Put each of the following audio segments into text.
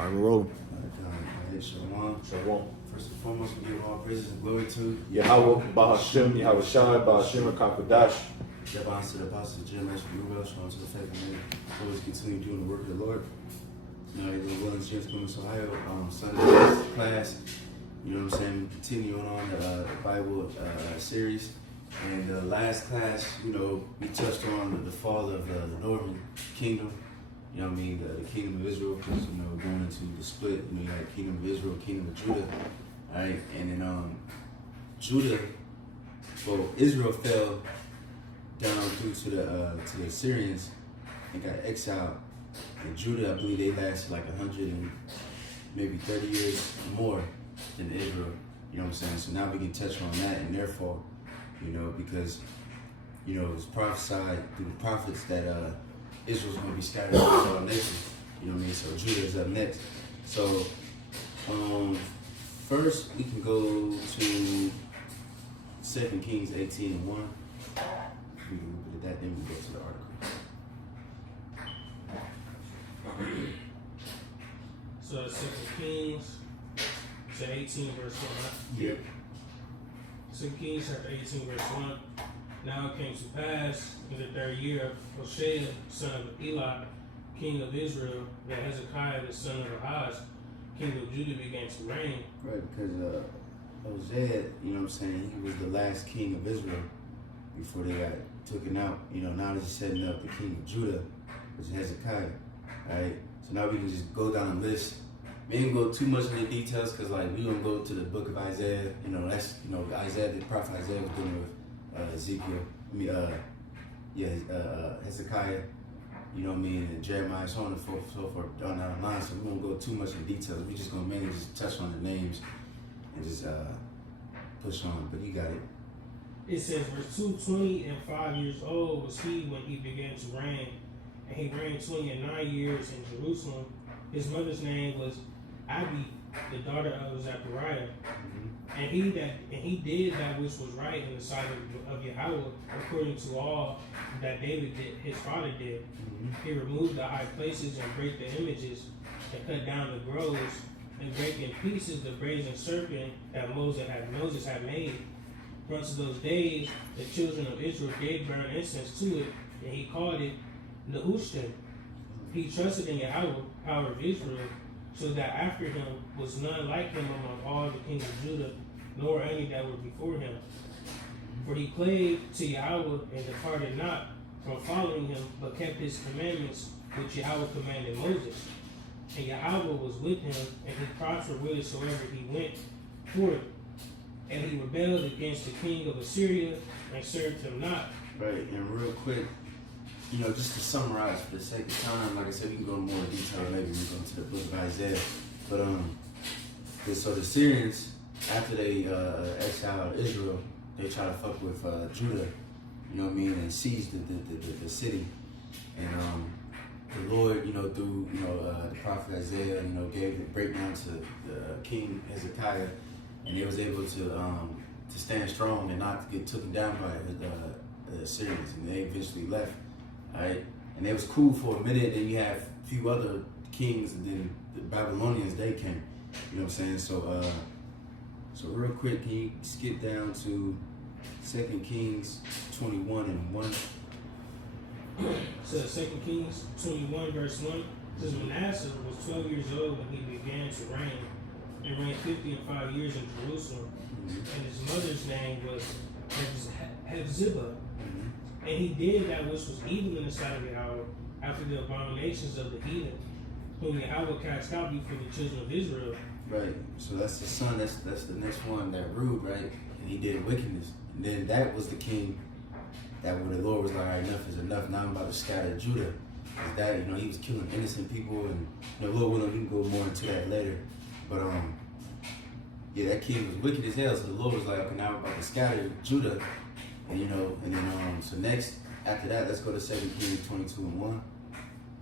I'm rolling. Shalom. Shalom. First and foremost, we give all praises and glory to Yahweh, Bahashim, Yahweh Shai, Bahashim, Kakadash. Jabban to the apostles, Gms Columbus Ohio Sunday. Always continue doing the work of the Lord. You know, we're willing Gms Columbus Ohio Sunday class. You know what I'm saying? Continuing on the Bible series. And the last class, you know, we touched on the fall of the northern kingdom. You know what I mean? The kingdom of Israel, because, you know, going into the split, you know, you had kingdom of Israel, kingdom of Judah. All right. And then Israel fell down through to the Assyrians and got exiled. And Judah, I believe they lasted like 100 and maybe 30 years more than Israel. You know what I'm saying? So now we can touch on that and their fall, you know, because, you know, it was prophesied through the prophets that Israel's going to be scattered across all nations. You know what I mean? So Judah is up next. So first we can go to 2 Kings 18:1. We can look at that, then we go to the article. So 2 Kings, 18 verse 1, right? Yep. 2 Kings chapter 18 verse 1. Now it came to pass in the third year of Hoshea, son of Eli, king of Israel, that Hezekiah, the son of Ahaz, king of Judah, began to reign. Right, because Hosea, you know what I'm saying, he was the last king of Israel before they got taken out. You know, now he's setting up the king of Judah, which is Hezekiah. Alright, so now we can just go down the list. We ain't go too much into details because, like, we gonna go to the book of Isaiah. You know, that's, you know, Isaiah, the prophet Isaiah was dealing with Ezekiel, Hezekiah, you know what I mean, and Jeremiah, so on and so forth down that line. So we won't go too much in details. We just gonna mainly just touch on the names and just push on. But you got it. It says, verse 2, 20 and 5 years old was he when he began to reign, and he reigned 29 years in Jerusalem. His mother's name was Abi, the daughter of Zechariah. And he did that which was right in the sight of Yahweh, according to all that David did, his father did. He removed the high places and brake the images, and cut down the groves, and brake in pieces the brazen serpent that Moses had made. For unto those days the children of Israel did burn incense to it, and he called it Nehushtan. He trusted in Yahweh, power of Israel, so that after him was none like him among all the kings of Judah, nor any that were before him. For he clave to Yahweh and departed not from following him, but kept his commandments which Yahweh commanded Moses. And Yahweh was with him, and he prospered whithersoever he went forth. And he rebelled against the king of Assyria and served him not. Right, and real quick, you know, just to summarize for the sake of time, like I said, we can go into more detail maybe when we go into the book of Isaiah. But so the Syrians, after they exiled Israel, they try to fuck with Judah, you know what I mean, and seized the city. And the Lord, you know, through, you know, the prophet Isaiah, you know, gave the breakdown to the king Hezekiah, and they was able to stand strong and not get taken down by the Assyrians, and they eventually left. All right, and it was cool for a minute. Then you have a few other kings, and then the Babylonians, they came. You know what I'm saying? So, so real quick, can you skip down to 2 Kings 21 and 1? So 2 Kings 21 verse 1 says, Manasseh was 12 years old when he began to reign, and reigned 50 years in Jerusalem. And his mother's name was Hephzibah. And he did that which was evil in the sight of Yahweh, after the abominations of the heathen, whom Yahweh cast out before the children of Israel. Right. So that's the son. That's the next one that ruled, right? And he did wickedness. And then that was the king that when the Lord was like, all right, enough is enough. Now I'm about to scatter Judah. Because that, you know, he was killing innocent people, and you know, Lord willing, we can go more into that later. But yeah, that king was wicked as hell. So the Lord was like, okay, now we're about to scatter Judah. And you know, and then so next after that, let's go to 2 Kings 22 and 1.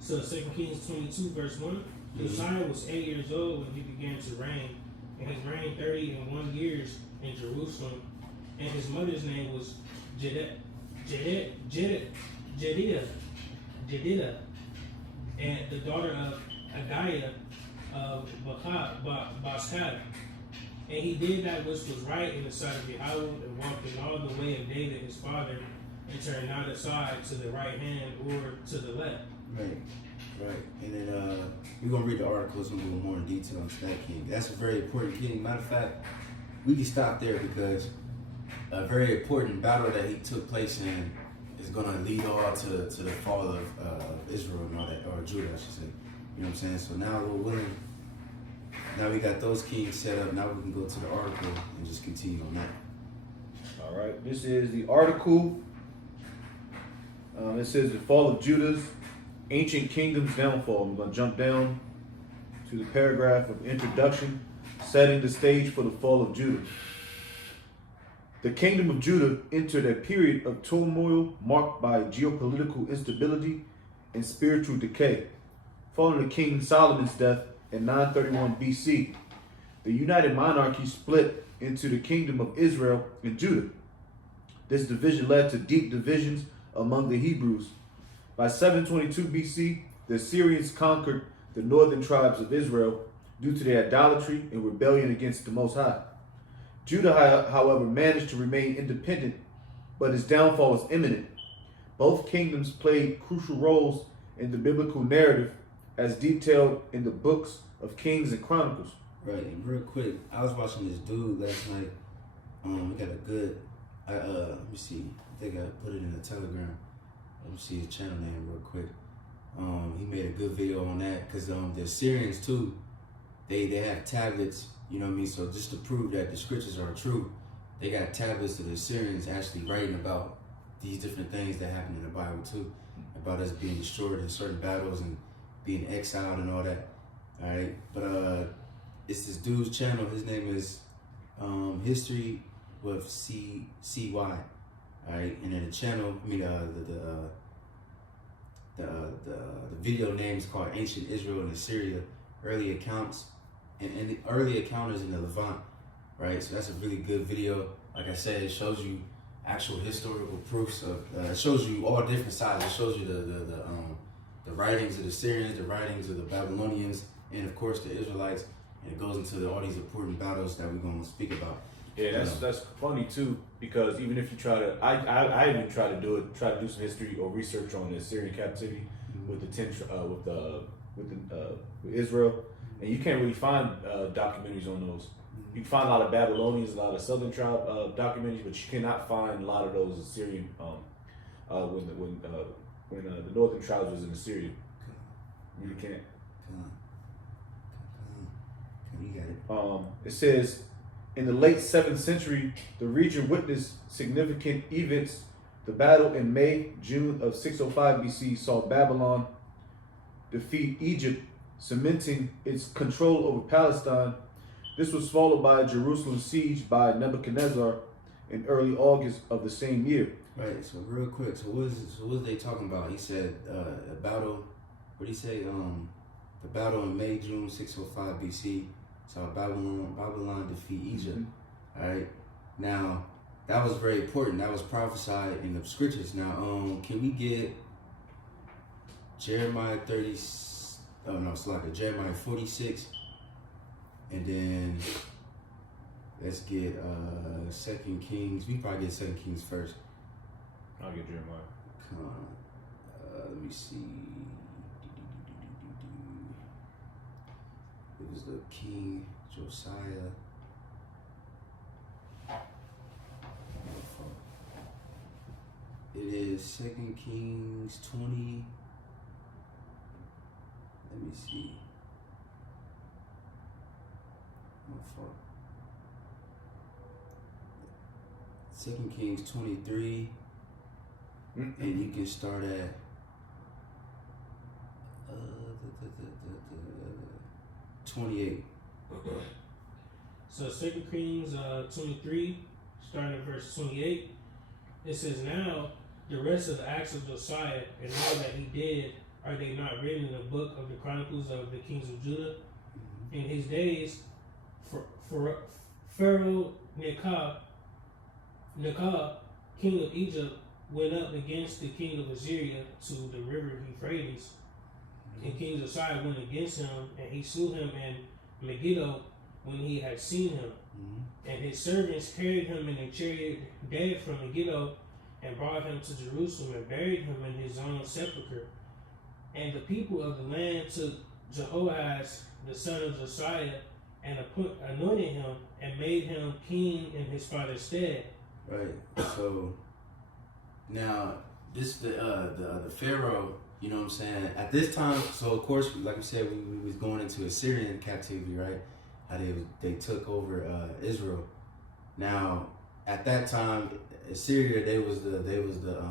So 2 Kings 22 verse 1. Josiah was 8 years old when he began to reign, and he reigned 31 years in Jerusalem. And his mother's name was Jedidah, and the daughter of Agaiah, of Boscath. And he did that which was right in the sight of Yahweh, and walked in all the way of David his father, and turned not aside to the right hand or to the left. Right. And then we're gonna read the articles and go more in detail into that king. That's a very important king. Matter of fact, we can stop there because a very important battle that he took place in is gonna lead all to the fall of Israel and all that, or Judah, I should say. You know what I'm saying? So now we're willing. Now we got those kings set up. Now we can go to the article and just continue on that. All right, this is the article. It says the fall of Judah's ancient kingdom's downfall. I'm going to jump down to the paragraph of introduction, setting the stage for the fall of Judah. The kingdom of Judah entered a period of turmoil marked by geopolitical instability and spiritual decay. Following the King Solomon's death in 931 BC, the united monarchy split into the kingdom of Israel and Judah. This division led to deep divisions among the Hebrews. By 722 BC, the Assyrians conquered the northern tribes of Israel due to their idolatry and rebellion against the Most High. Judah, however, managed to remain independent, but its downfall was imminent. Both kingdoms played crucial roles in the biblical narrative as detailed in the books of Kings and Chronicles. Right, and real quick, I was watching this dude last night. We got a good, let me see, I think I put it in the Telegram. Let me see his channel name real quick. He made a good video on that because the Assyrians too, they have tablets, you know what I mean? So just to prove that the scriptures are true, they got tablets of the Assyrians actually writing about these different things that happen in the Bible too, about us being destroyed in certain battles and being exiled and all that. All right, but it's this dude's channel. His name is History with CY. All right, and then the channel, I mean the video name is called Ancient Israel and Assyria, Early Accounts and the Early Encounters in the Levant. Right, so that's a really good video. Like I said, it shows you actual historical proofs of. It shows you all different sides. It shows you the writings of the Syrians, the writings of the Babylonians, and of course the Israelites. And it goes into all these important battles that we're going to speak about. Yeah, that's funny too, because even if you try to, I even try to do some history or research on the Assyrian captivity with with Israel, and you can't really find documentaries on those. You can find a lot of Babylonians, a lot of Southern tribe documentaries, but you cannot find a lot of those Assyrian when the northern tribes was in Assyria. You can't. You got it. It says, in the late 7th century, the region witnessed significant events. The battle in June of 605 BC saw Babylon defeat Egypt, cementing its control over Palestine. This was followed by a Jerusalem siege by Nebuchadnezzar in early August of the same year. Right, so real quick, so what is they talking about? He said a battle, what did he say? The battle in June 605 BC saw Babylon defeat Egypt. Mm-hmm. All right. Now, that was very important. That was prophesied in the scriptures. Now, can we get Jeremiah 46, and then let's get 2 Kings. We probably get 2 Kings first. I'll get Jeremiah. Come on. Let me see. It was the King Josiah. It is 2 Kings 20. Let me see. My fault. 2 Kings 23. Mm-hmm. And you can start at 28. So 2 Kings 23, starting at verse 28, it says, "Now the rest of the acts of Josiah and all that he did, are they not written in the book of the Chronicles of the kings of Judah? In his days, Pharaoh Nekhah, king of Egypt, went up against the king of Assyria to the river Euphrates And King Josiah went against him, and he slew him in Megiddo when he had seen him. And his servants carried him in a chariot dead from Megiddo, and brought him to Jerusalem, and buried him in his own sepulchre. And the people of the land took Jehoahaz, the son of Josiah, and anointed him, and made him king in his father's stead. Right. So now this the Pharaoh, you know what I'm saying? At this time, so of course, like we said, we was going into Assyrian captivity, right? How they took over Israel. Now at that time, Assyria, they was the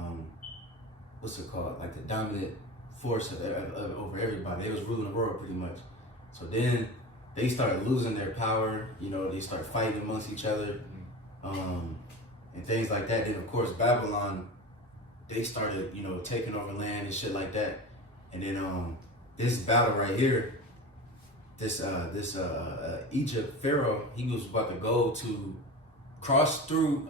what's it called? Like the dominant force over everybody. They was ruling the world pretty much. So then they started losing their power. You know, they started fighting amongst each other, and things like that. Then of course Babylon, they started, you know, taking over land and shit like that. And then this battle right here, this Egypt Pharaoh, he was about to go to cross through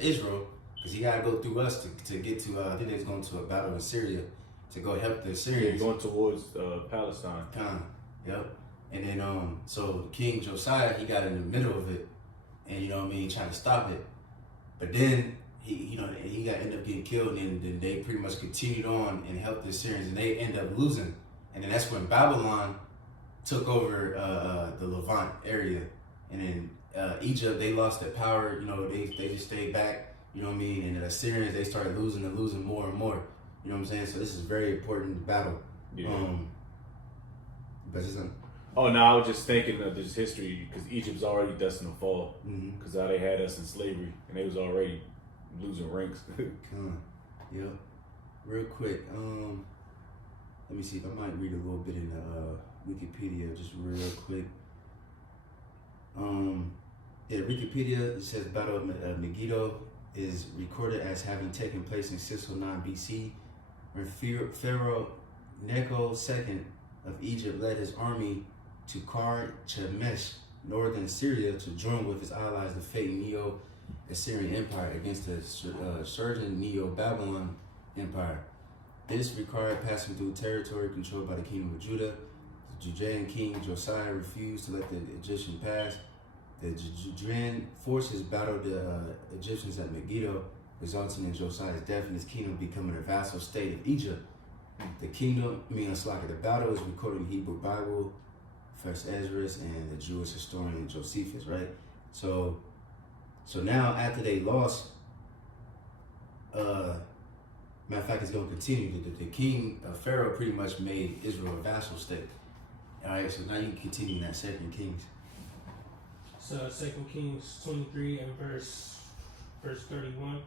Israel, because he got to go through us to get to, I think they was going to a battle in Syria to go help the Assyrians. Going towards Palestine. Yep. And then, so King Josiah, he got in the middle of it, and you know what I mean, trying to stop it. But then he ended up getting killed, and then they pretty much continued on and helped the Assyrians, and they ended up losing. And then that's when Babylon took over the Levant area, and then Egypt, they lost their power. You know, they just stayed back. You know what I mean? And the Assyrians, they started losing more and more. You know what I'm saying? So this is a very important battle. Yeah. But it's Oh no, I was just thinking of this history because Egypt's already destined to fall because how they had us in slavery and they was already losing ranks. Yep. Real quick, let me see if I might read a little bit in the Wikipedia just real quick. Wikipedia, it says Battle of Megiddo is recorded as having taken place in 609 BC when Pharaoh Necho II of Egypt led his army to Karchemish, northern Syria, to join with his allies the fading Neo-Assyrian Empire against the surging Neo-Babylon Empire. This required passing through territory controlled by the kingdom of Judah. The Judean king Josiah refused to let the Egyptians pass. The Judean forces battled the Egyptians at Megiddo, resulting in Josiah's death and his kingdom becoming a vassal state of Egypt. The the battle is recorded in the Hebrew Bible, First Ezra, and the Jewish historian Josephus, right? So now after they lost, matter of fact, it's going to continue. The king, Pharaoh, pretty much made Israel a vassal state. All right, so now you can continue in that Second Kings. So 2 Kings 23 and verse 31.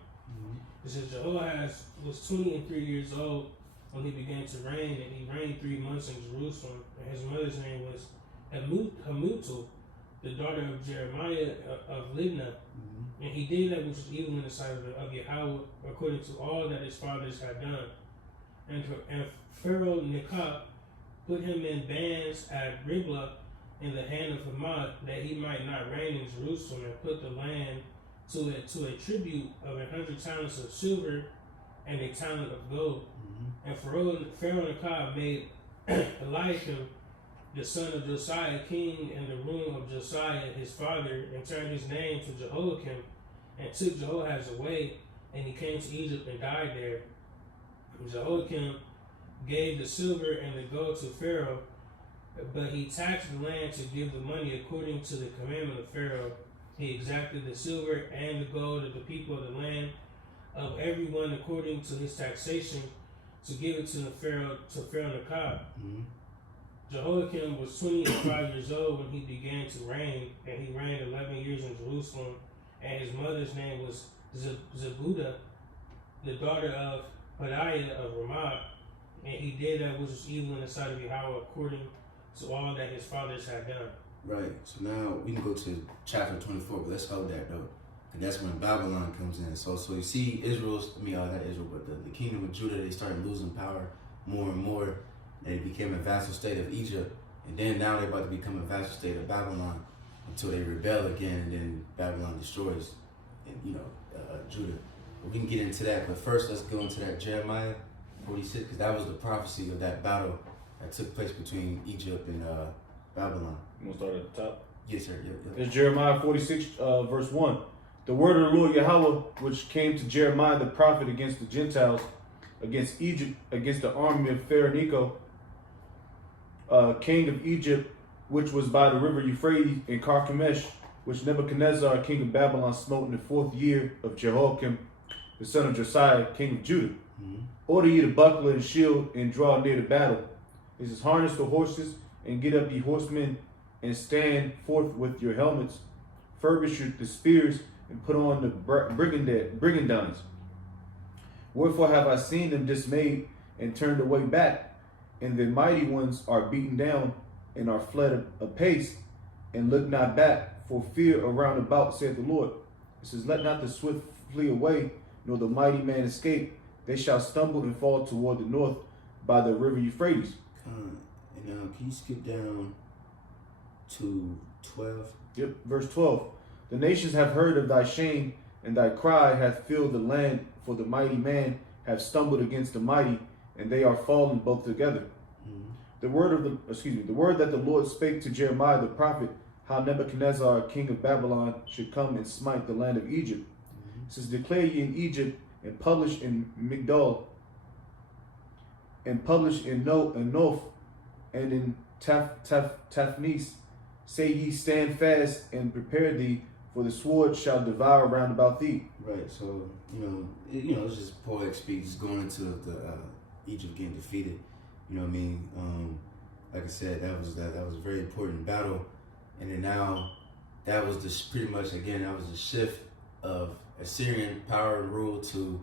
It says Jehoahaz was 23 years old when he began to reign, and he reigned 3 months in Jerusalem. And his mother's name was Hamutal, the daughter of Jeremiah of Libnah. And he did that which was evil in the sight of Yahweh, according to all that his fathers had done. And Pharaoh Necho put him in bands at Riblah in the hand of Hamath, that he might not reign in Jerusalem, and put the land to a tribute of 100 talents of silver and a talent of gold. And Pharaoh Necho made Eliakim, the son of Josiah, king in the room of Josiah his father, and turned his name to Jehoiakim, and took Jehoahaz away, and he came to Egypt and died there. And Jehoiakim gave the silver and the gold to Pharaoh, but he taxed the land to give the money according to the commandment of Pharaoh. He exacted the silver and the gold of the people of the land, of everyone according to his taxation, to give it to Pharaoh Necho. Jehoiakim was 25 years old when he began to reign, and he reigned 11 years in Jerusalem. And his mother's name was Zebudah, the daughter of Pedaiah of Ramah. And he did that which was evil in the sight of Yahweh, according to all that his fathers had done. Right. So now we can go to chapter 24, but let's hold that though. And that's when Babylon comes in. So you see not Israel, but the kingdom of Judah, they started losing power more and more. They became a vassal state of Egypt. And then now they're about to become a vassal state of Babylon until they rebel again, and then Babylon destroys Judah. But we can get into that. But first, let's go into that Jeremiah 46, because that was the prophecy of that battle that took place between Egypt and Babylon. You want to start at the top? Yes, sir. Yep. It's Jeremiah 46, verse 1. The word of the Lord Yahweh, which came to Jeremiah the prophet against the Gentiles, against Egypt, against the army of Pharaoh Necho, king of Egypt, which was by the river Euphrates, in Carchemish, which Nebuchadnezzar, king of Babylon, smote in the 4th year of Jehoiakim, the son of Josiah, king of Judah. Mm-hmm. Order ye the buckler and shield, and draw near the battle. It says, harness the horses, and get up ye horsemen, and stand forth with your helmets. Furbish the spears, and put on the brigandines. Wherefore have I seen them dismayed, and turned away back, and the mighty ones are beaten down, and are fled apace, and look not back, for fear around about, saith the Lord. It says, let not the swift flee away, nor the mighty man escape. They shall stumble and fall toward the north by the river Euphrates. And now, can you skip down to 12? Yep, verse 12. The nations have heard of thy shame, and thy cry hath filled the land, for the mighty man have stumbled against the mighty, and they are fallen both together. Mm-hmm. The word that the Lord spake to Jeremiah the prophet, how Nebuchadnezzar, king of Babylon, should come and smite the land of Egypt. Mm-hmm. It says, declare ye in Egypt, and publish in Migdol, and publish in Noph, and in Taphnes. Say ye, stand fast, and prepare thee, for the sword shall devour round about thee. Right. So it's just poetic speech, just going into the Egypt getting defeated. You know what I mean? Like I said, that was a very important battle, and then now that was pretty much again that was the shift of Assyrian power and rule to,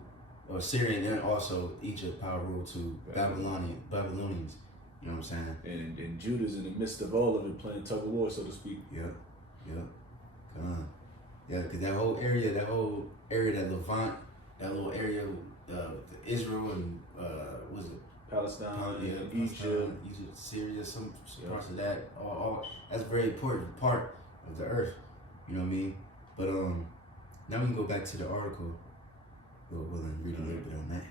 or Syrian and also Egypt power rule to Babylonians. You know what I'm saying? And Judah's in the midst of all of it, playing tug of war, so to speak. Yep. Yeah, because that whole area, that Levant, that little area, Israel and was it Palestine, Egypt, Syria, some parts of that. All that's a very important part of the earth. You know what I mean? But now we can go back to the article. We'll read a little bit on that.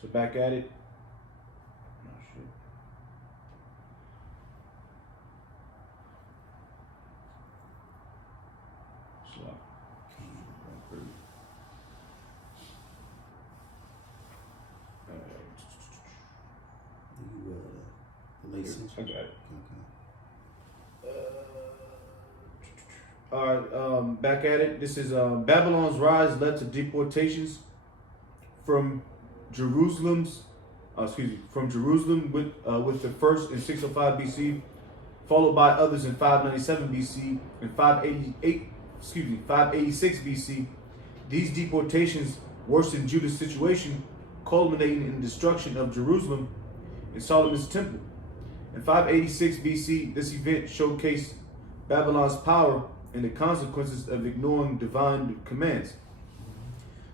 So back at it. Oh, shit. The late century. I got it. Okay. All right, back at it. This is Babylon's rise led to deportations from Jerusalem with the first in 605 BC, followed by others in 597 BC and 586 BC. These deportations worsened Judah's situation, culminating in the destruction of Jerusalem and Solomon's temple. In 586 BC, this event showcased Babylon's power and the consequences of ignoring divine commands.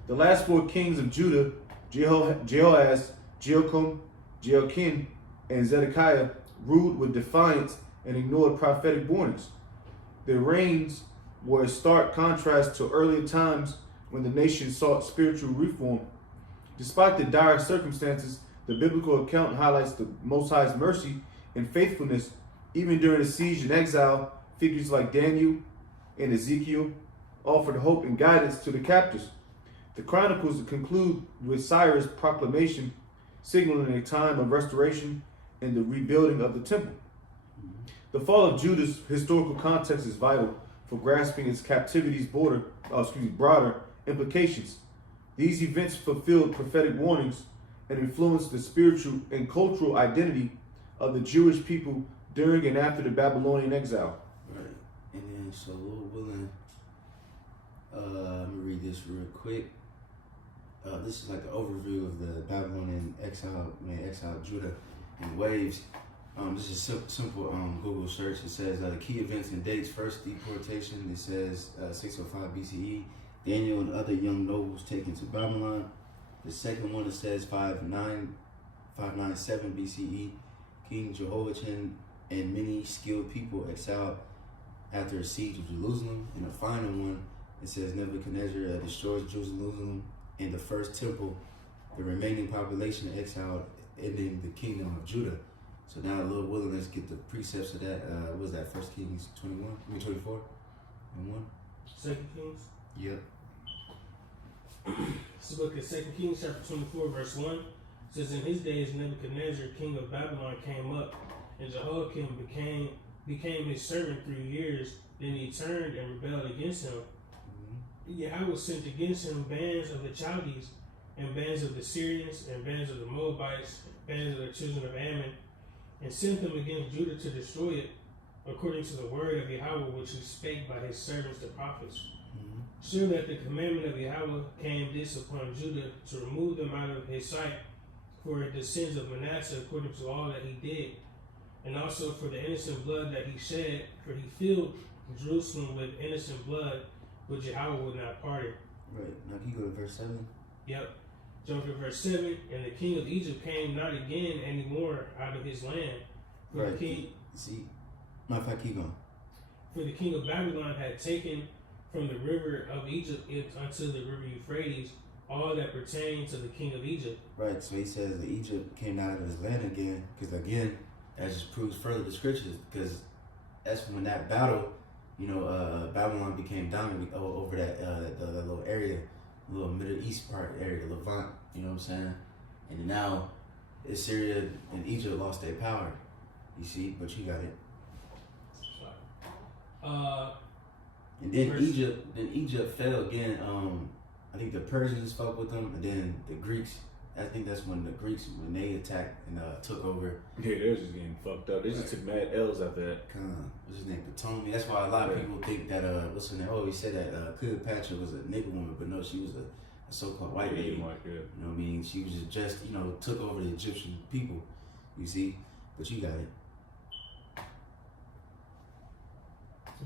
The last 4 kings of Judah, Jehoaz, Jehoiakim, and Zedekiah, ruled with defiance and ignored prophetic warnings. Their reigns were a stark contrast to earlier times when the nation sought spiritual reform. Despite the dire circumstances, the biblical account highlights the Most High's mercy and faithfulness. Even during the siege and exile, figures like Daniel and Ezekiel offered hope and guidance to the captors. The Chronicles conclude with Cyrus' proclamation, signaling a time of restoration and the rebuilding of the temple. The fall of Judah's historical context is vital for grasping its captivity's broader implications. These events fulfilled prophetic warnings and influenced the spiritual and cultural identity of the Jewish people during and after the Babylonian exile. Right. And then, so Lord willing, let me read this real quick. This is like an overview of the Babylonian exiled Judah in waves. This is simple Google search. It says key events and dates. First deportation, it says 605 BCE. Daniel and other young nobles taken to Babylon. The second one, it says 597 BCE. King Jehoiakim and many skilled people exiled after a siege of Jerusalem. And the final one, it says Nebuchadnezzar destroys Jerusalem and the first temple. The remaining population exiled, ending the kingdom of Judah. So now a little willing, let's get the precepts of that. What was that? 1 Kings 21? I mean 24 and 1? 2 Kings. Yep. So look at 2 Kings chapter 24, verse 1. It says, in his days Nebuchadnezzar, king of Babylon, came up, and Jehoiakim became his servant 3 years. Then he turned and rebelled against him. Yahweh sent against him bands of the Chaldees, and bands of the Syrians, and bands of the Moabites, and bands of the children of Ammon, and sent them against Judah to destroy it, according to the word of Yahweh which he spake by his servants the prophets. Sure that the commandment of Yahweh came this upon Judah to remove them out of his sight for the sins of Manasseh according to all that he did, and also for the innocent blood that he shed, for he filled Jerusalem with innocent blood, which Yahweh would not pardon. Right. Now can you go to verse 7? Yep. Jump to verse 7. And the king of Egypt came not again any more out of his land. For right. the king, See, matter of fact, keep going. For the king of Babylon had taken from the river of Egypt unto the river Euphrates all that pertained to the king of Egypt. Right. So he says that Egypt came out of his land again, because again, that just proves further the scriptures, because that's when that battle, Babylon became dominant over that the little area, the little Middle East part area, Levant. You know what I'm saying? And now, Assyria and Egypt lost their power. You see, but you got it. And then Egypt fell again. I think the Persians fucked with them, and then the Greeks. I think that's when the Greeks, when they attacked and took over. Yeah, they're just getting fucked up. They just took mad L's after that. What's his name? Ptolemy. That's why a lot of people think that what's her name? Oh, he said that Cleopatra was a nigger woman, but no, she was a so-called white lady. Yeah. You know what I mean? She was just took over the Egyptian people. You see, but you got it.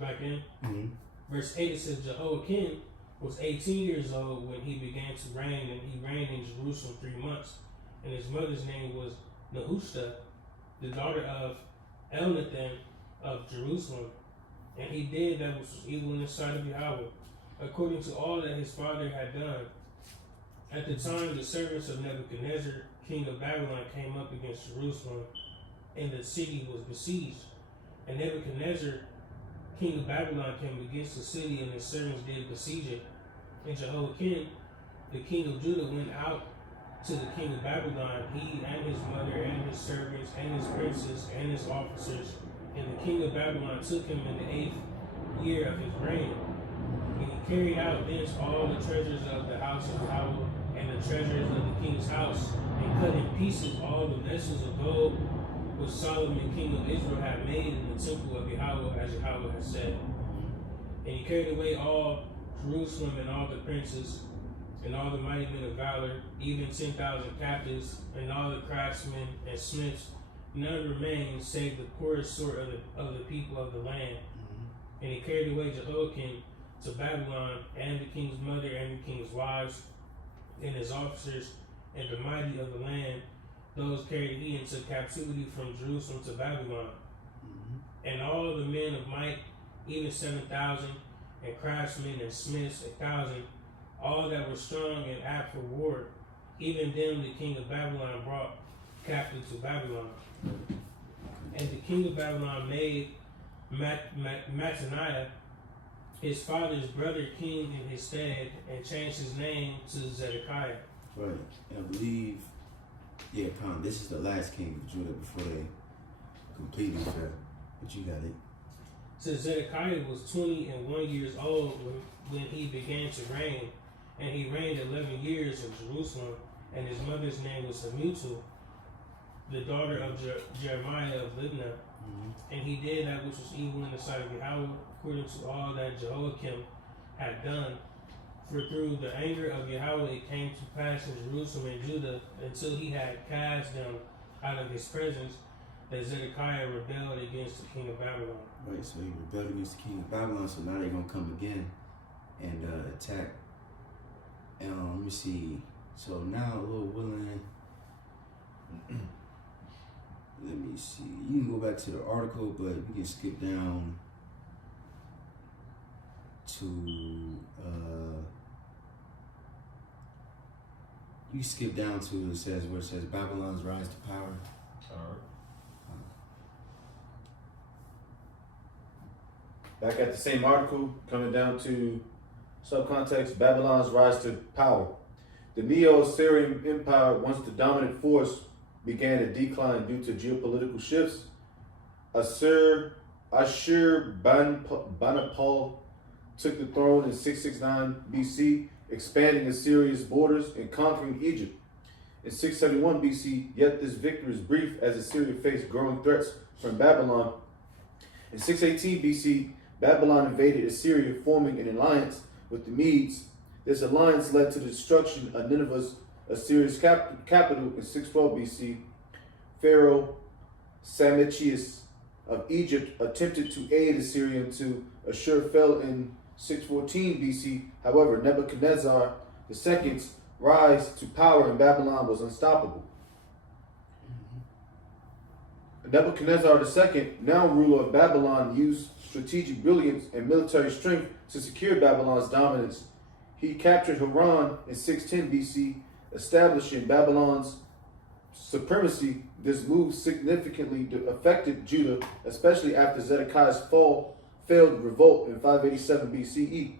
Back in. Mm-hmm. Verse 8, it says, Jehoiakim was 18 years old when he began to reign, and he reigned in Jerusalem 3 months. And his mother's name was Nehushta, the daughter of Elnathan of Jerusalem. And he did that which was evil in the sight of Yahweh, according to all that his father had done. At the time, the servants of Nebuchadnezzar, king of Babylon, came up against Jerusalem, and the city was besieged. And Nebuchadnezzar, king of Babylon, came against the city, and his servants did besiege it. And Jehoiakim, the king of Judah, went out to the king of Babylon, he and his mother and his servants and his princes and his officers. And the king of Babylon took him in the 8th year of his reign. And he carried out thence all the treasures of the house of Yahweh and the treasures of the king's house, and cut in pieces all the vessels of gold which Solomon king of Israel had made in the temple of Yahweh, as Yahweh had said. And he carried away all Jerusalem and all the princes and all the mighty men of valor, even 10,000 captives, and all the craftsmen and smiths. None remained save the poorest sort of the people of the land. And he carried away Jehoiakim to Babylon, and the king's mother and the king's wives, and his officers, and the mighty of the land. Those carried he into captivity from Jerusalem to Babylon. And all the men of might, even 7,000, and craftsmen and smiths 1,000, all that were strong and apt for war, even them the king of Babylon brought captive to Babylon. And the king of Babylon made Mattaniah, his father's brother, king in his stead, and changed his name to Zedekiah. Right. And I believe, this is the last king of Judah before they completely fell. But you got it. So Zedekiah was 21 years old when he began to reign, and he reigned 11 years in Jerusalem, and his mother's name was Hamutal, the daughter of Jeremiah of Libnah. And he did that which was evil in the sight of Yahweh, according to all that Jehoiakim had done. For through the anger of Yahweh it came to pass in Jerusalem and Judah, until he had cast them out of his presence, that Zedekiah rebelled against the king of Babylon. Right, so he rebelled against the king of Babylon, so now they're going to come again and attack. Let me see. So now a little willing. Let me see. You can go back to the article, but we can skip down to you skip down to where it says Babylon's rise to power. All right. Back at the same article, coming down to subcontext, Babylon's rise to power. The Neo-Assyrian Empire, once the dominant force, began a decline due to geopolitical shifts. Ashurbanipal took the throne in 669 BC, expanding Assyria's borders and conquering Egypt. In 671 BC, yet this victory is brief as Assyria faced growing threats from Babylon. In 618 BC, Babylon invaded Assyria, forming an alliance with the Medes. This alliance led to the destruction of Nineveh, Assyria's capital, in 612 BC. Pharaoh Samechius of Egypt attempted to aid Assyria until Ashur fell in 614 BC. However, Nebuchadnezzar II's rise to power in Babylon was unstoppable. Nebuchadnezzar II, now ruler of Babylon, used strategic brilliance and military strength to secure Babylon's dominance. He captured Haran in 610 BC, establishing Babylon's supremacy. This move significantly affected Judah, especially after Zedekiah's failed revolt in 587 BCE.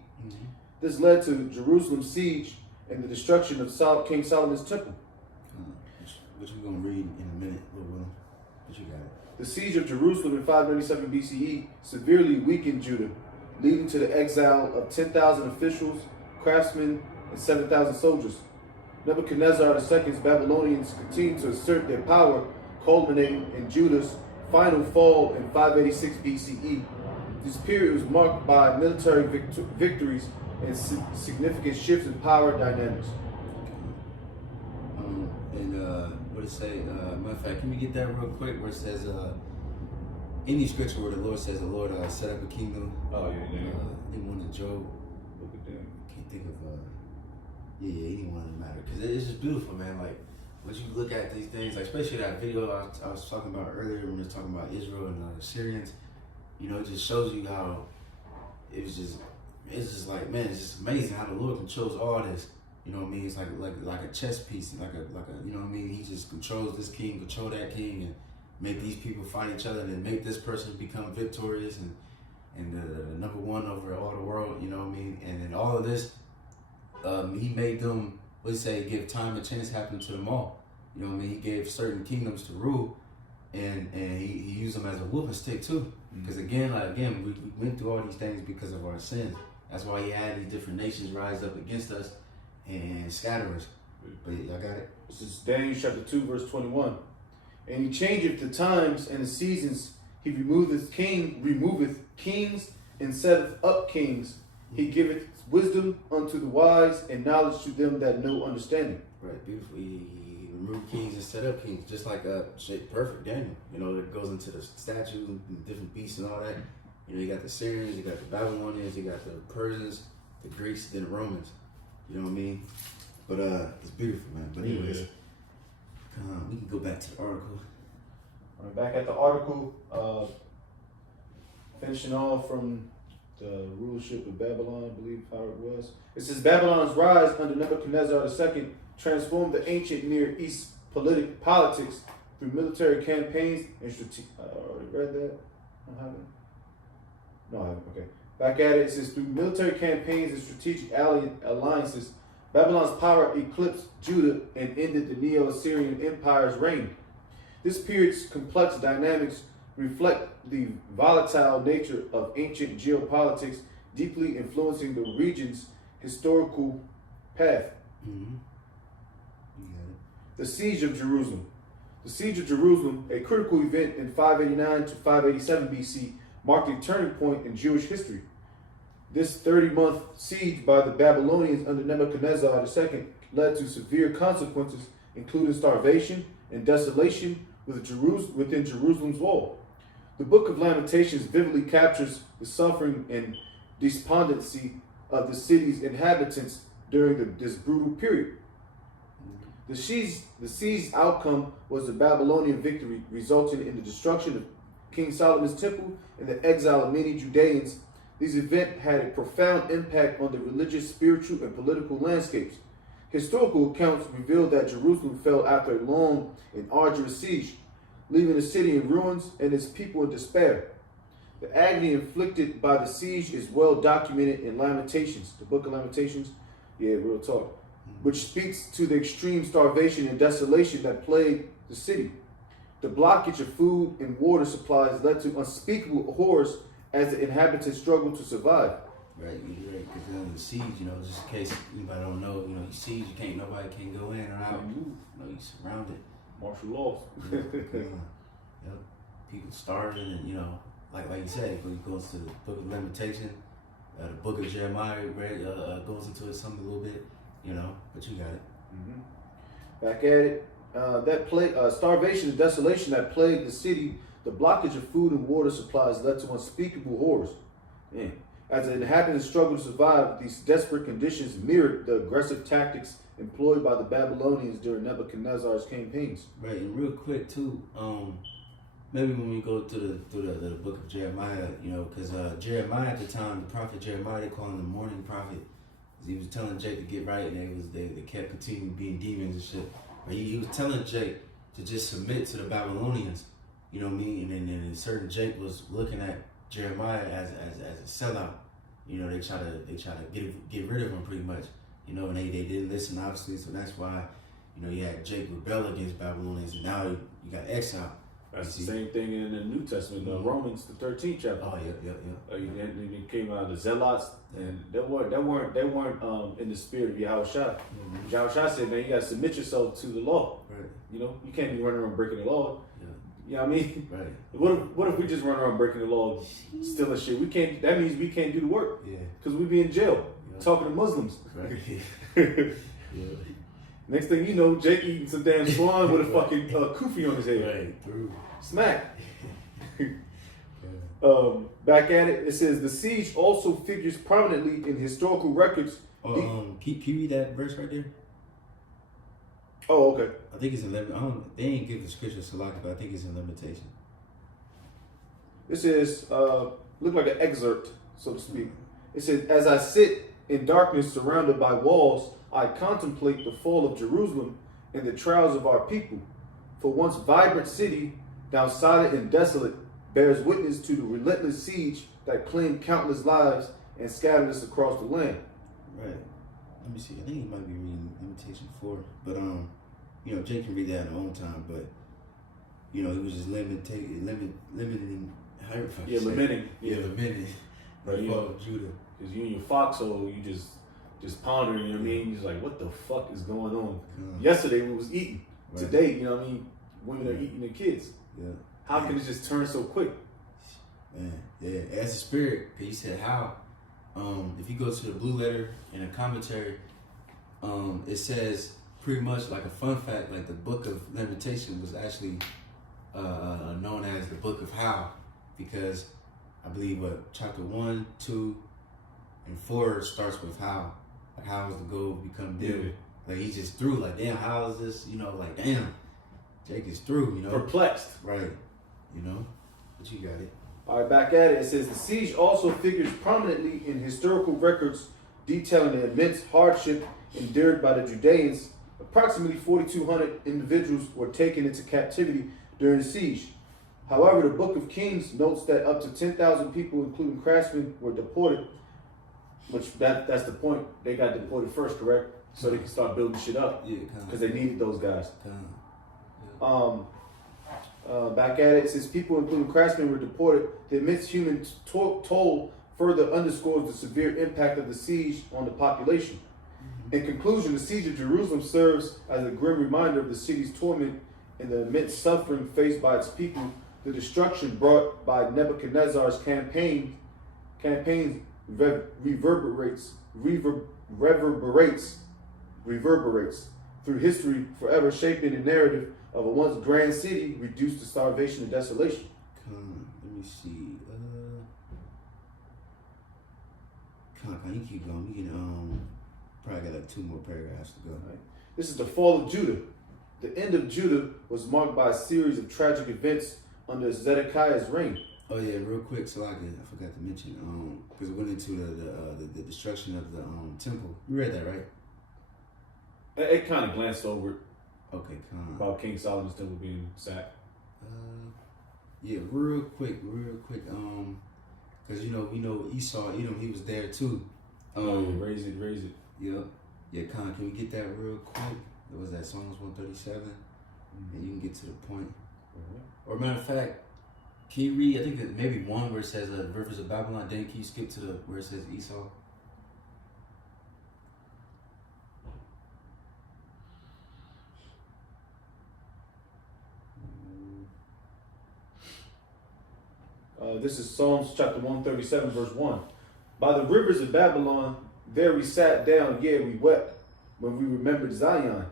This led to Jerusalem's siege and the destruction of King Solomon's temple. Which we're going to read in a minute, Lord. But you got it. The siege of Jerusalem in 597 BCE severely weakened Judah, leading to the exile of 10,000 officials, craftsmen, and 7,000 soldiers. Nebuchadnezzar II's Babylonians continued to assert their power, culminating in Judah's final fall in 586 BCE. This period was marked by military victories and significant shifts in power dynamics. What it say? Matter of fact, can we get that real quick? Where it says, any scripture where the Lord says the Lord set up a kingdom. Oh yeah. Anyone in Job. Look at that. Can't think of anyone in the matter, because it's just beautiful, man. Like when you look at these things, like especially that video I was talking about earlier when we were talking about Israel and the Syrians. You know, it just shows you how it's just like, man, it's just amazing how the Lord controls all this. You know what I mean? It's like a chess piece, like a you know what I mean? He just controls this king, control that king, and make these people fight each other, and then make this person become victorious and the number one over all the world. You know what I mean? And then all of this, he made them, let's say, give time and chance happen to them all. You know what I mean? He gave certain kingdoms to rule, and he used them as a whooping stick too. Because again, we went through all these things because of our sins. That's why he had these different nations rise up against us and scatter us. But y'all got it? This is Daniel chapter 2, verse 21. And he changeth the times and the seasons. He removeth kings and setteth up kings. He giveth wisdom unto the wise and knowledge to them that know understanding. Right, beautiful. He removed kings and set up kings, just like perfect Daniel. You know, it goes into the statues and different beasts and all that. You know, you got the Syrians, you got the Babylonians, you got the Persians, the Greeks, then the Romans. You know what I mean? But it's beautiful, man. But anyways, we can go back to the article. All right, back at the article, finishing off from the rulership of Babylon, I believe how it was. It says Babylon's rise under Nebuchadnezzar II transformed the ancient Near East politics through military campaigns and strategic. I already read that. I haven't. No, I haven't. Okay. Back at it, it says through military campaigns and strategic alliances, Babylon's power eclipsed Judah and ended the Neo-Assyrian Empire's reign. This period's complex dynamics reflect the volatile nature of ancient geopolitics, deeply influencing the region's historical path. Mm-hmm. The Siege of Jerusalem. The Siege of Jerusalem, a critical event in 589 to 587 BC, marked a turning point in Jewish history. This 30-month siege by the Babylonians under Nebuchadnezzar II led to severe consequences, including starvation and desolation within Jerusalem's wall. The Book of Lamentations vividly captures the suffering and despondency of the city's inhabitants during this brutal period. The siege's outcome was the Babylonian victory, resulting in the destruction of King Solomon's temple and the exile of many Judeans. These events had a profound impact on the religious, spiritual, and political landscapes. Historical accounts reveal that Jerusalem fell after a long and arduous siege, leaving the city in ruins and its people in despair. The agony inflicted by the siege is well documented in Lamentations, the book of Lamentations. Yeah, real talk. Which speaks to the extreme starvation and desolation that plagued the city. The blockage of food and water supplies led to unspeakable horrors as the inhabitants struggled to survive. Right, you're right. Because in the siege, just in case anybody don't know, you siege, nobody can go in or out. You're surrounded. Martial laws. Yep. People starving, and like you said, it goes to the book of Lamentation, the book of Jeremiah goes into it some a little bit, but you got it. Mm-hmm. Back at it. That starvation and desolation that plagued the city, the blockage of food and water supplies led to unspeakable horrors. Man. As the inhabitants struggled to survive, these desperate conditions mirrored the aggressive tactics employed by the Babylonians during Nebuchadnezzar's campaigns. Right, and real quick too, maybe when we go through the book of Jeremiah, because Jeremiah at the time, the prophet Jeremiah, they call him the morning prophet. He was telling Jake to get right, and they kept continuing being demons and shit. But he was telling Jake to just submit to the Babylonians, you know what I mean? And then certain Jake was looking at Jeremiah as a sellout. They try to get rid of him pretty much. And they didn't listen, obviously, so that's why, you had Jake rebel against Babylonians, and now you got exile. That's the same thing in the New Testament, Romans, the 13th chapter. Oh yeah. They came out of the Zealots, and they weren't in the spirit of Yahushua. Mm-hmm. Yahushua said, man, you gotta submit yourself to the law. Right. You can't be running around breaking the law. Yeah. You know what I mean? Right. What if we just run around breaking the law, stealing shit? We can't. That means we can't do the work. Yeah. Because we be in jail talking to Muslims. Right. Yeah. Next thing you know, Jake eating some damn swan with a fucking kufi on his head. Right. True. Smack. Back at it. It says the siege also figures prominently in historical records. Can you read that verse right there? Oh, okay. I think it's in they ain't give the scripture select, but I think it's in Lamentation. This is look like an excerpt, so to speak. It says, "As I sit in darkness, surrounded by walls, I contemplate the fall of Jerusalem and the trials of our people. For once vibrant city, now silent and desolate, bears witness to the relentless siege that claimed countless lives and scattered us across the land." Right. Let me see. I think he might be reading Lamentation 4, but Jake can read that in his own time. But he was just limiting. How you Yeah, lamenting. Lamenting. Right. The fall of Judah. Because you in your foxhole, you just pondering. You know what I mean? You're just like, what the fuck is going on? Yesterday we was eating. Right. Today, you know what I mean? Women are eating their kids. Yeah. How can it just turn so quick? Man, yeah. As a spirit, because you said how. If you go to the blue letter in a commentary, it says pretty much like a fun fact, like the book of Lamentation was actually known as the book of how, because I believe chapter 1, 2, and 4 starts with how. Like how is the gold become dim? Yeah. Like he just threw, like, damn, how is this? Like, damn, Jake is through, Perplexed. Right. But you got it. All right, back at it. It says the siege also figures prominently in historical records detailing the immense hardship endured by the Judeans. Approximately 4,200 individuals were taken into captivity during the siege. However, the Book of Kings notes that up to 10,000 people, including craftsmen, were deported. Which that's the point. They got deported first, correct? So they can start building shit up. Yeah, because they needed those guys. Yeah. Back at it, since people, including craftsmen, were deported, the immense human toll further underscores the severe impact of the siege on the population. In conclusion, the siege of Jerusalem serves as a grim reminder of the city's torment and the immense suffering faced by its people. The destruction brought by Nebuchadnezzar's campaigns reverberates through history, forever shaping the narrative of a once grand city reduced to starvation and desolation. Let me see. You keep going. We can probably got like 2 more paragraphs to go. Right. This is the fall of Judah. The end of Judah was marked by a series of tragic events under Zedekiah's reign. Oh yeah, real quick, so I forgot to mention, because it went into the destruction of the temple. You read that, right? It kind of glanced over it. Okay, About King Solomon's temple being sacked. Yeah, real quick. Because, you know, we know Esau, Edom, he was there too. Raise it. Yep. Yeah, Con, can we get that real quick? What was that, Psalms 137? And you can get to the point. Or matter of fact, can you read, I think that maybe one where it says rivers of Babylon, then can you skip to the where it says Esau? This is Psalms chapter 137, verse 1. By the rivers of Babylon, there we sat down, we wept when we remembered Zion.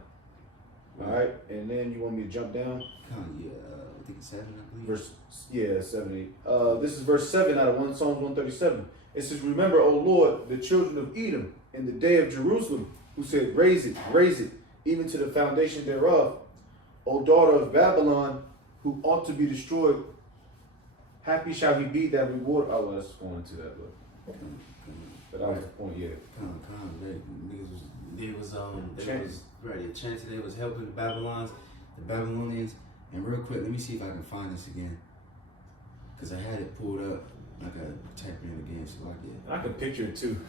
All right, and then you want me to jump down? I think it's 7, I believe. 7, 8. This is verse 7 out of Psalms 137. It says, remember, O Lord, the children of Edom in the day of Jerusalem, who said, raise it, even to the foundation thereof. O daughter of Babylon, who ought to be destroyed, happy shall he be that reward. Oh, well, let's go into that, look. But that was the point, yeah. They was chanting, they was helping the Babylonians. And real quick, let me see if I can find this again. Cause I had it pulled up. I gotta type it in again so I get. I can picture it too.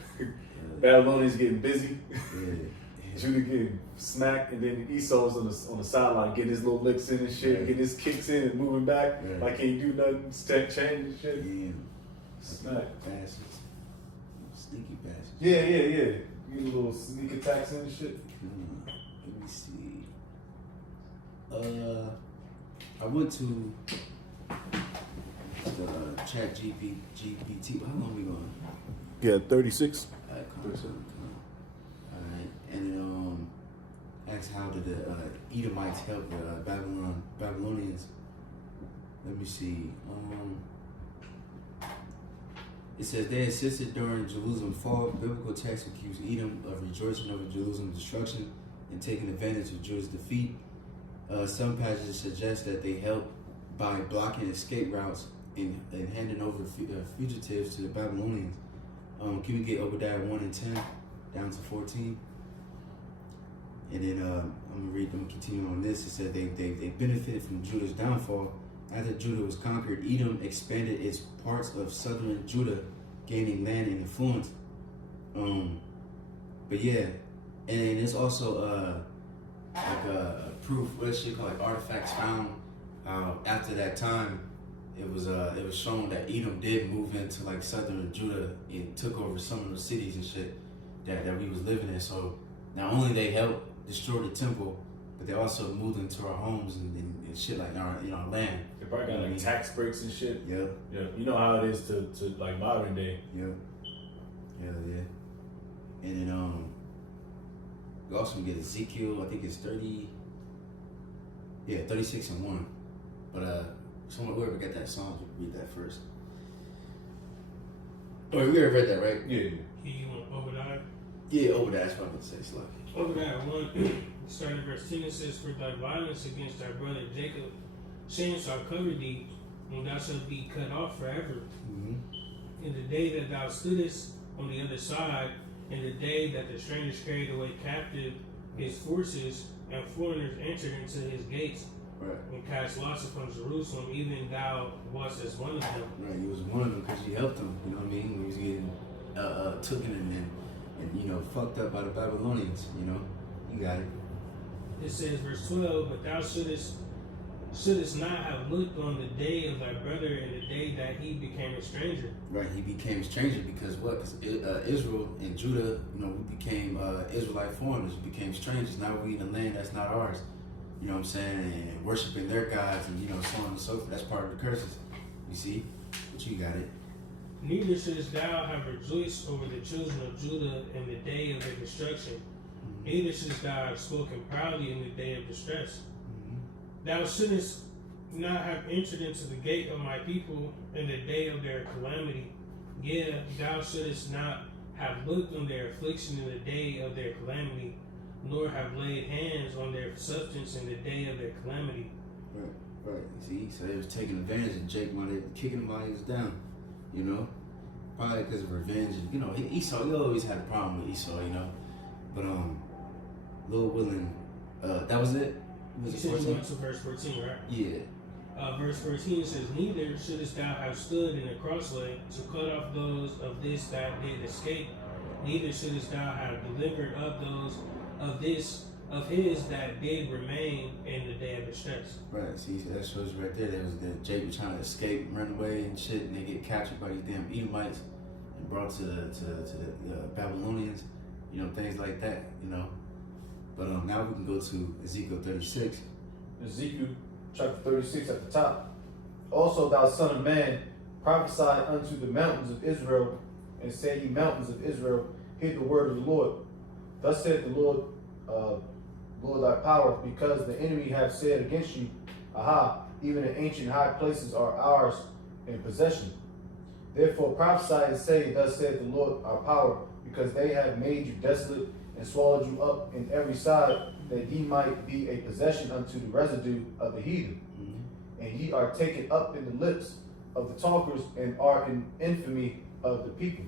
Babylonians getting busy. Judah getting smacked, and then Esau's on the sideline getting his little licks in and shit, getting his kicks in and moving back. Like can't do nothing, change and shit. Yeah. Smack. Bastards. Sneaky bastards. Yeah. You little sneak attacks and shit. Let me see. I went to the chat GPT. How long we going? Yeah, 36. Alright, and then asked how did the Edomites help the Babylonians. Let me see. It says they assisted during Jerusalem's fall. Biblical texts accuse Edom of rejoicing over Jerusalem's destruction and taking advantage of Judah's defeat. Some passages suggest that they helped by blocking escape routes and handing over fugitives to the Babylonians. Can we get Obadiah 1 and 10 down to 14? And then I'm gonna continue on this. It said they benefited from Judah's downfall. After Judah was conquered, Edom expanded its parts of southern Judah, gaining land and influence. But yeah, and it's also like a proof, what shit called like artifacts found after that time. It was shown that Edom did move into like southern Judah and took over some of the cities and shit that we was living in. So not only they helped destroy the temple, but they also moved into our homes and shit like in our land. They probably got like tax breaks and shit. Yeah. You know how it is to like modern day. Yeah. And then we also get Ezekiel, I think it's 36 and 1. But whoever got that song, read that first. Oh, we already read that, right? Yeah. You want Obadiah? Yeah, Obadiah, that's what I'm going to say. It's like Obadiah 1, starting verse 10, it says, for thy violence against thy brother Jacob, sin shall cover thee, and thou shalt be cut off forever. Mm-hmm. In the day that thou stoodest on the other side, in the day that the strangers carried away captive his forces, and foreigners entered into his gates, right, and cast lots upon Jerusalem, even thou wast as one of them. Right, you was one of them because you helped them, you know what I mean? When he was getting taken and fucked up by the Babylonians, you know? You got it. It says, verse 12, but thou shouldest not have looked on the day of thy brother in the day that he became a stranger. Right, he became a stranger because what? Because Israel and Judah, we became Israelite foreigners. We became strangers. Now we in a land that's not ours. You know what I'm saying? And worshiping their gods and, so on and so forth. That's part of the curses. You see? But you got it. Neither shouldest thou have rejoiced over the children of Judah in the day of their destruction. Mm-hmm. Neither shouldest thou have spoken proudly in the day of distress. Mm-hmm. Thou shouldest not have entered into the gate of my people in the day of their calamity. Yeah, thou shouldest not have looked on their affliction in the day of their calamity, nor have laid hands on their substance in the day of their calamity. Right. See, so they was taking advantage of Jake while they were kicking him while he was down. Probably because of revenge. And, Esau, he always had a problem with Esau, But Lil Willin, that was it? You said you went to verse 14, right? Yeah. verse 14 says, "Neither shouldest thou have stood in the crossway to cut off those of this that did escape, neither shouldest thou have delivered up those of his that did remain in the day of distress." Right, see, that shows right there. That was that Jake was trying to escape, run away and shit, and they get captured by these damn Edomites and brought to the Babylonians, you know, things like that, you know. But now we can go to Ezekiel 36. Ezekiel chapter 36 at the top. "Also, thou son of man, prophesy unto the mountains of Israel, and say, ye mountains of Israel, hear the word of the Lord. Thus saith the Lord, Lord thy power, because the enemy have said against you, Aha, even the ancient high places are ours in possession. Therefore prophesy and say, Thus saith the Lord our power, because they have made you desolate and swallowed you up in every side, that ye might be a possession unto the residue of the heathen. And ye are taken up in the lips of the talkers, and are in infamy of the people.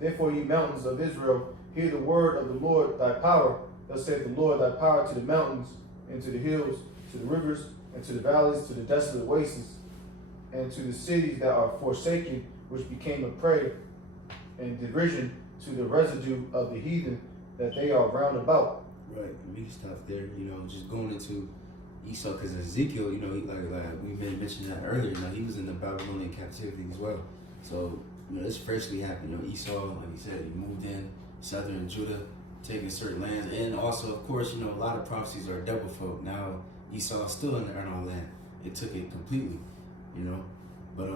Therefore, ye mountains of Israel, hear the word of the Lord thy power. Thus saith the Lord thy power to the mountains, and to the hills, to the rivers, and to the valleys, to the desolate wastes, and to the cities that are forsaken, which became a prey and derision to the residue of the heathen, that they are round about." Right, we can stop there, you know, just going into Esau, because Ezekiel, you know, he, like we mentioned that earlier, you know, he was in the Babylonian captivity as well. So, you know, this freshly happened. You know, Esau, like you said, he moved in southern Judah, taking certain lands, and also, of course, you know, a lot of prophecies are double folk. Now, Esau is still in the earned land. It took it completely, you know. But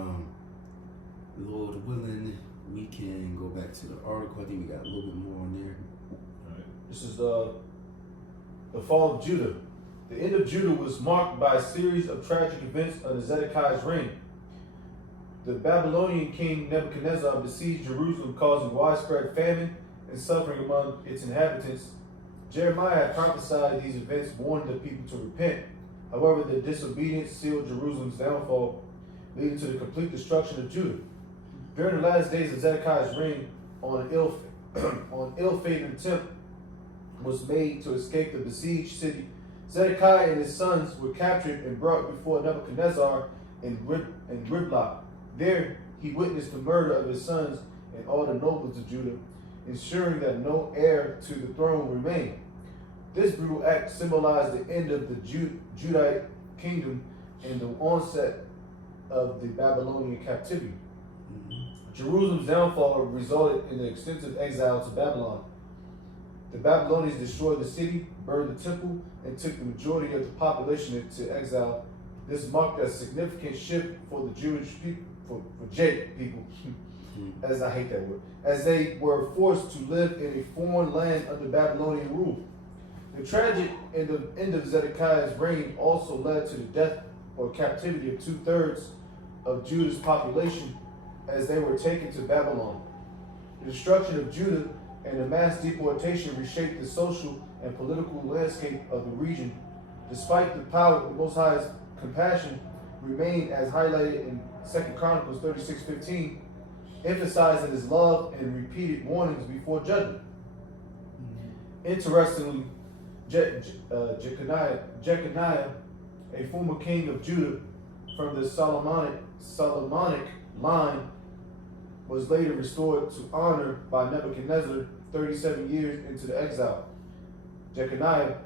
Lord willing, we can go back to the article. I think we got a little bit more on there. All right. This is the fall of Judah. The end of Judah was marked by a series of tragic events under Zedekiah's reign. The Babylonian king Nebuchadnezzar besieged Jerusalem, causing widespread famine and suffering among its inhabitants. Jeremiah had prophesied these events, warning the people to repent. However, the disobedience sealed Jerusalem's downfall, leading to the complete destruction of Judah. During the last days of Zedekiah's reign, an ill-fated attempt was made to escape the besieged city. Zedekiah and his sons were captured and brought before Nebuchadnezzar in Riblah. There he witnessed the murder of his sons and all the nobles of Judah, ensuring that no heir to the throne remained. This brutal act symbolized the end of the Judite kingdom and the onset of the Babylonian captivity. Jerusalem's downfall resulted in the extensive exile to Babylon. The Babylonians destroyed the city, burned the temple, and took the majority of the population into exile. This marked a significant shift for the Jewish people, for Jake people, as I hate that word, as they were forced to live in a foreign land under Babylonian rule. The tragic end of Zedekiah's reign also led to the death or captivity of 2/3 of Judah's population as they were taken to Babylon. The destruction of Judah and the mass deportation reshaped the social and political landscape of the region. Despite the power of the Most High's compassion remained as highlighted in 2 Chronicles 36:15, emphasizing his love and repeated warnings before judgment. Interestingly, Jeconiah, a former king of Judah from the Solomonic line, was later restored to honor by Nebuchadnezzar 37 years into the exile. Jeconiah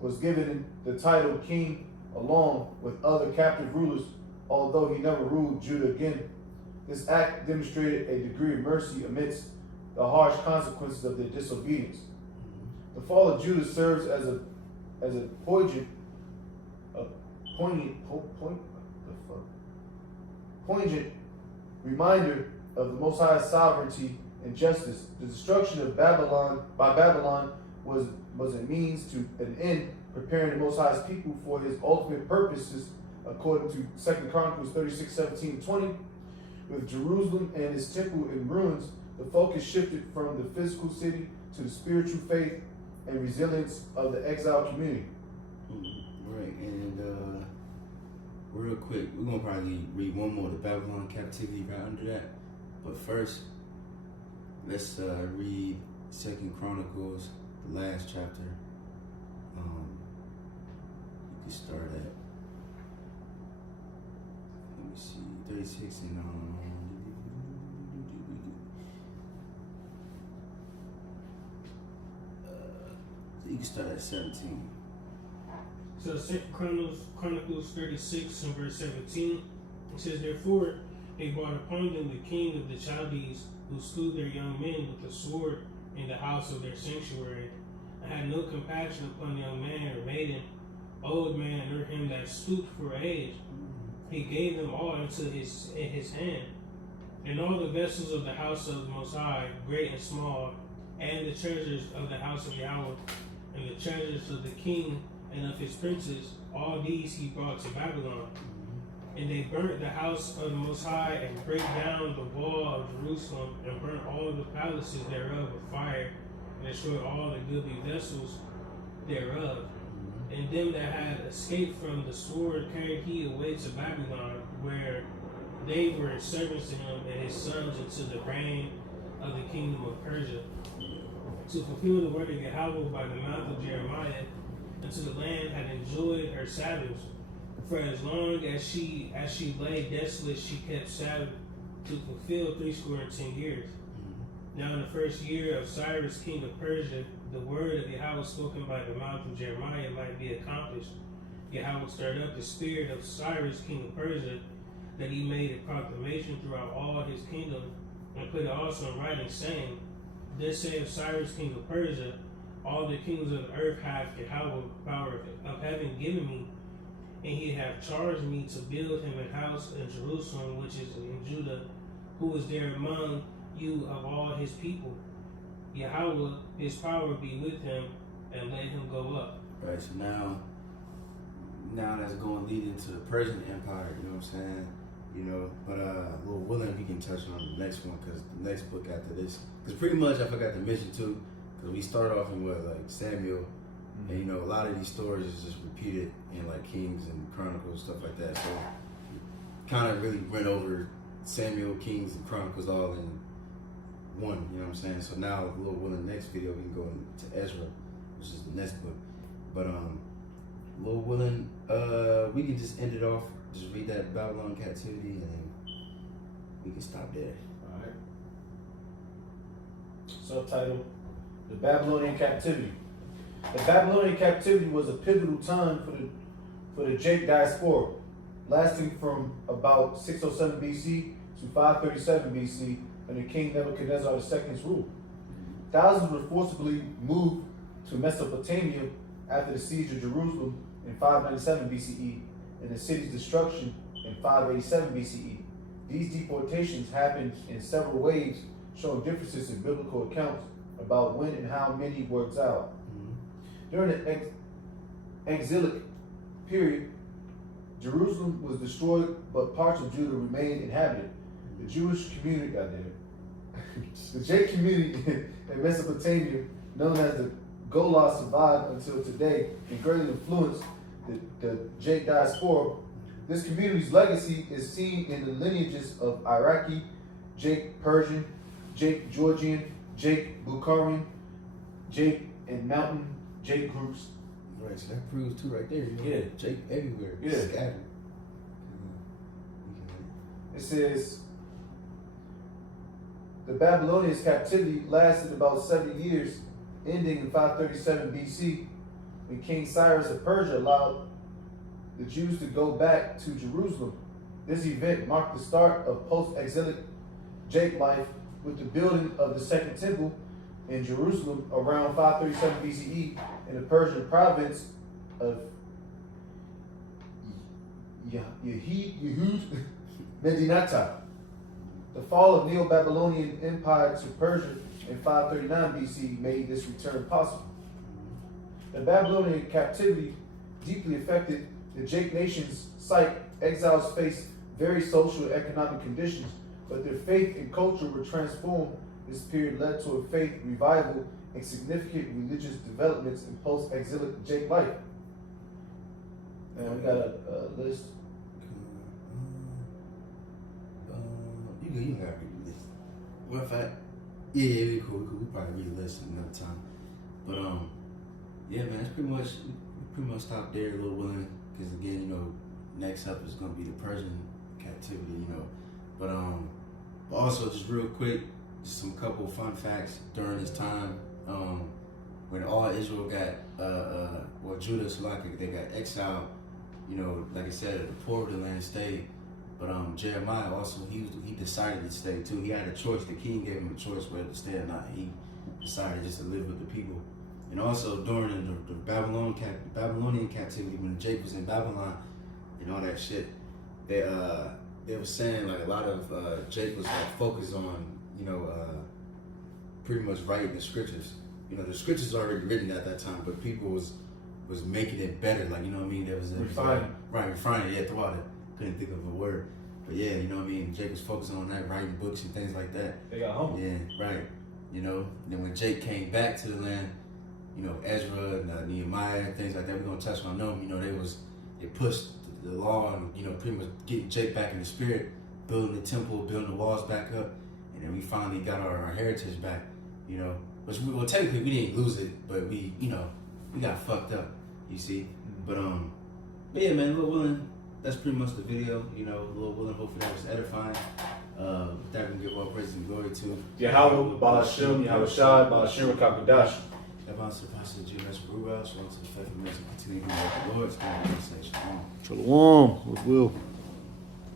was given the title king along with other captive rulers, although he never ruled Judah again. This act demonstrated a degree of mercy amidst the harsh consequences of their disobedience. The fall of Judah serves as a poignant reminder of the Most High's sovereignty and justice. The destruction of Babylon was a means to an end, preparing the Most High's people for his ultimate purposes, according to 2 Chronicles 36:17-20. With Jerusalem and its temple in ruins, the focus shifted from the physical city to the spiritual faith and resilience of the exiled community. Right, and real quick, we're going to probably read one more, the Babylon captivity right under that. But first, let's read 2 Chronicles, the last chapter. You can start at me see, 36 and you can start at 17. So Second Chronicles 36 and verse 17, it says, Therefore they brought upon them the king of the Chaldees, who slew their young men with the sword in the house of their sanctuary, and had no compassion upon young man or maiden, old man, or him that stooped for age. He gave them all into his hand, and all the vessels of the house of the Most High, great and small, and the treasures of the house of Yahweh, and the treasures of the king and of his princes, all these he brought to Babylon. And they burnt the house of the Most High, and brake down the wall of Jerusalem, and burnt all the palaces thereof with fire, and destroyed all the goodly vessels thereof. And them that had escaped from the sword carried he away to Babylon, where they were servants to him and his sons until the reign of the kingdom of Persia, to fulfill the word of Yahweh by the mouth of Jeremiah, until the land had enjoyed her Sabbaths. For as long as she lay desolate, she kept Sabbath to fulfill 70 years. Now in the first year of Cyrus, king of Persia, the word of Yahweh spoken by the mouth of Jeremiah might be accomplished. Yahweh stirred up the spirit of Cyrus, king of Persia, that he made a proclamation throughout all his kingdom, and put it also in writing, saying, Thus saith Cyrus, king of Persia, all the kingdoms of the earth hath Yahweh power of heaven given me, and he hath charged me to build him a house in Jerusalem, which is in Judah, who is there among you of all his people. Yahweh, his power be with him, and let him go up. Right, so now that's going to lead into the Persian Empire, you know what I'm saying? You know, but Lord willing, we can touch on the next one, because the next book after this, because pretty much I forgot to mention too, because we start off in what, like Samuel, and you know, a lot of these stories is just repeated in like Kings and Chronicles, stuff like that. So kind of really went over Samuel, Kings, and Chronicles all in one, you know what I'm saying? So now, Lord willing, the next video we can go into Ezra, which is the next book. But Lord willing, we can just end it off, just read that Babylon captivity, and then we can stop there. Alright. Subtitle: The Babylonian Captivity. The Babylonian captivity was a pivotal time for the Jake diaspora, lasting from about 607 BC to 537 BC under King Nebuchadnezzar II's rule. Thousands were forcibly moved to Mesopotamia after the siege of Jerusalem in 597 BCE and the city's destruction in 587 BCE. These deportations happened in several waves, showing differences in biblical accounts about when and how many were exiled. During the exilic period, Jerusalem was destroyed, but parts of Judah remained inhabited. The Jewish community, the Jake community in Mesopotamia, known as the Golah, survived until today and greatly influenced the Jake diaspora. This community's legacy is seen in the lineages of Iraqi, Jake Persian, Jake Georgian, Jake Bukharian, Jake and Mountain Jake groups. Right, so that proves too right there. You know? Yeah. Jake everywhere. Yeah. Scattered. It says, the Babylonians' captivity lasted about 70 years, ending in 537 BC, when King Cyrus of Persia allowed the Jews to go back to Jerusalem. This event marked the start of post-exilic Jake life with the building of the Second Temple in Jerusalem around 537 BCE in the Persian province of Yehud Medinata. The fall of Neo-Babylonian Empire to Persia in 539 BC made this return possible. The Babylonian captivity deeply affected the Jake nation's psyche. Exiles faced very social and economic conditions, but their faith and culture were transformed. This period led to a faith revival and significant religious developments in post-exilic Jake life. And we got a list. You gotta read the list. Well, in fact, yeah, we cool. We probably read the list another time. But yeah, man, it's pretty much stop there, a little willing, because again, you know, next up is gonna be the Persian captivity, you know. But also just real quick, just some couple fun facts during this time. When all Israel got, Judah, Salaki, they got exiled, you know, like I said, the poor of the land stayed. But Jeremiah also, he decided to stay too. He had a choice. The king gave him a choice whether to stay or not. He decided just to live with the people. And also during the Babylonian captivity, when Jake was in Babylon and all that shit, they were saying like a lot of Jake was like focused on, you know, pretty much writing the scriptures. You know, the scriptures already written at that time, but people was making it better. Like, you know what I mean? There was refining. Refining. Yeah, throughout it. Couldn't think of a word. But yeah, you know what I mean? Jake was focusing on that, writing books and things like that. They got humble. Yeah, right. You know, and then when Jake came back to the land, you know, Ezra and Nehemiah and things like that, we're gonna touch on them. You know, they pushed the law and, you know, pretty much getting Jake back in the spirit, building the temple, building the walls back up, and then we finally got our heritage back. You know, which technically we didn't lose it, but we, you know, we got fucked up. You see, but yeah, man, Lil Willin, that's pretty much the video. You know, Lil Willin, hopefully that was edifying. That we can give all praise and glory to. Yahweh, Balashim, Yahweh Shai, Balashim, Kakadash. Everyone surpasses the Gms Columbus Ohio Sunday. Continue to work the Lord. It's going to be a conversation. Shalom. With will.